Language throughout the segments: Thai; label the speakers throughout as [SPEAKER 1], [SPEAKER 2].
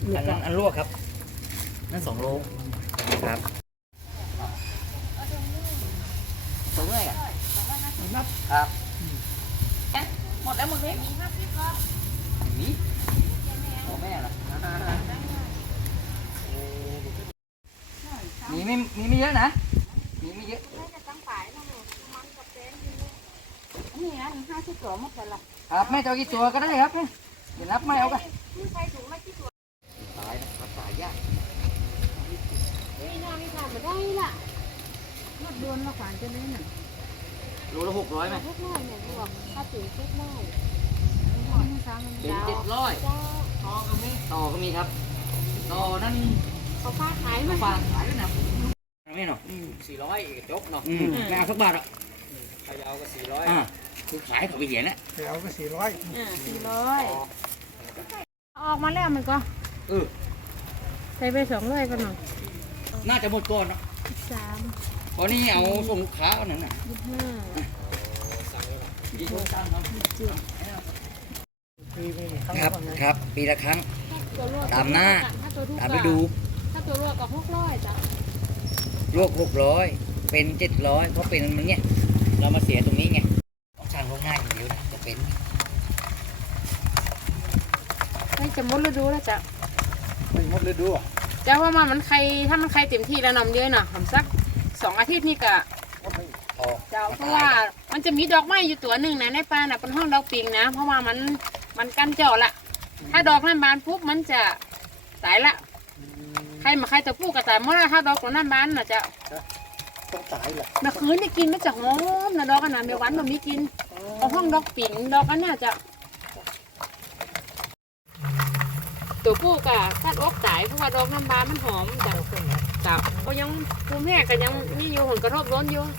[SPEAKER 1] อันลวกครับนั่น2 โลครับสูงเลยอ่ะครับหมดแล้วหมดเลยมีโอ้แม่เหรอมีไม่เยอะนะมีไม่เยอะ
[SPEAKER 2] นี่นะ50 ตัวหมดแล้วล่ะ
[SPEAKER 1] ครับแม่จะเอากี่ตัวก็ได้ครับเดี๋ยวนับไม่เอากัน
[SPEAKER 2] นี่ใครถุงละกี่ตัว
[SPEAKER 1] ตายนะครับตายยาก
[SPEAKER 2] นี่น่าไม่ทำมาได้ล่ะรถโดนมาขวานจะได้หน่ะ
[SPEAKER 1] โลละ600ไหม
[SPEAKER 2] เล็กน้อยเนี่ยบอกถ้าถึงเล็กน้อย
[SPEAKER 1] เป็น700ต่อก็มีครับต่อนั่น
[SPEAKER 2] เขาฟ้าขายไหม
[SPEAKER 1] ฝากขายด้วยนะไม่เนาะ400จบเนาะไม่เอาสักบาทอ่ะใครเอาก็400คือขายเขาไปเห็นนะ
[SPEAKER 3] เอาก็400
[SPEAKER 2] 400ออกมาแล้วมันก็ใส่ไป200กันหน่อย
[SPEAKER 1] น่าจะหมดก่อนเนาะ
[SPEAKER 2] 3
[SPEAKER 1] เพราะนี่เอาส่งลูกค้าเอาหนึ่งน่ะ
[SPEAKER 2] 25
[SPEAKER 1] ครับปีละครั้งตามหน้าตามฤดู
[SPEAKER 2] ถ้าตัวรวกก็600จ้ะ
[SPEAKER 1] ลวก600เป็น700เพราะเป็นมันเนี่ยเรามาเสียตรงนี้ไงต้องสั่งล่วงหน้าอย่างเดียวนะจะเป็น
[SPEAKER 2] ไม่จะหมดฤดูแล้วจ้ะ
[SPEAKER 3] ไม่หมดเลยดู
[SPEAKER 2] จ้ะว่ามันใครถ้ามันใครเต็มที่แล้วนำเยอะหน่ะผมสัก2 อาทิตย์นี่ก็
[SPEAKER 1] ออก
[SPEAKER 2] เจ้าเพราะว่ามันจะมีดอกไม้อยู่ตัวหนึ่งนะในป่าน่ะเป็นห้องดอกปิงนะเพราะว่ามันกันเจาะละถ้าดอกนั้นบานปุ๊บมันจะตายละใครมาใครจะปลูกก็ตายเมื่อไรถ้าดอกของนั้นบานน่ะจะ
[SPEAKER 3] ต้องตายแหละ
[SPEAKER 2] เมื่อคืนได้กินมันจะหอมนะดอกอันนั้นเดี๋ยววันมันมีกินเอาห้องดอกปิงดอกอันน่ะจะตัวปลูกอะกัดอกตายเพราะว่าดอกน้ำบานมันหอมจ้ะจ้ะก็ยังภูมิแม่ก็ยังนี่อยู่ผลกระทบร้อนอยู่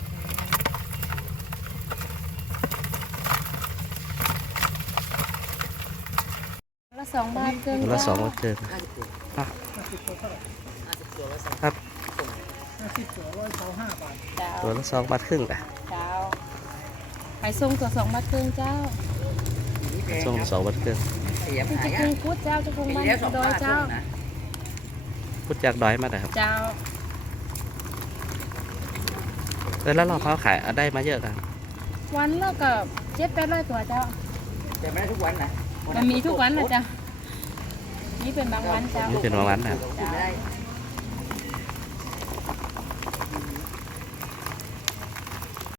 [SPEAKER 2] ละ2 บาทเกิน
[SPEAKER 4] ละ2 บาทเกิน ครับ
[SPEAKER 3] 50 ตัว125 บาท
[SPEAKER 2] เจ้า
[SPEAKER 4] ตัวละ2 บาทครึ่งอ่ะ
[SPEAKER 2] เจ้าไปส่งตัว2 บาทครึ่งเจ้า
[SPEAKER 4] ส่ง2 บาทครึ่ง
[SPEAKER 1] เสีย
[SPEAKER 2] ที่
[SPEAKER 1] หา
[SPEAKER 2] จะ
[SPEAKER 1] ย
[SPEAKER 2] คุงพุทธเจ้าจะคุงบ้าน
[SPEAKER 1] แล้ว2
[SPEAKER 2] ดอบ
[SPEAKER 1] าย ท
[SPEAKER 2] เจ้า
[SPEAKER 1] นะ
[SPEAKER 4] พูดจากดอยมาแต่ครับ
[SPEAKER 2] เจ้า
[SPEAKER 4] แล้วเราเขาขายได้มาเยอะกัน
[SPEAKER 2] วันละก็700-800 ตัวเจ้า
[SPEAKER 1] แต่ไม่ได้ทุกวันนะ
[SPEAKER 2] มันมีทุกวันนะเจ้านี่เป็นบางวันเจ้า
[SPEAKER 4] นี่เป็นวันนะ
[SPEAKER 1] ไม่ได้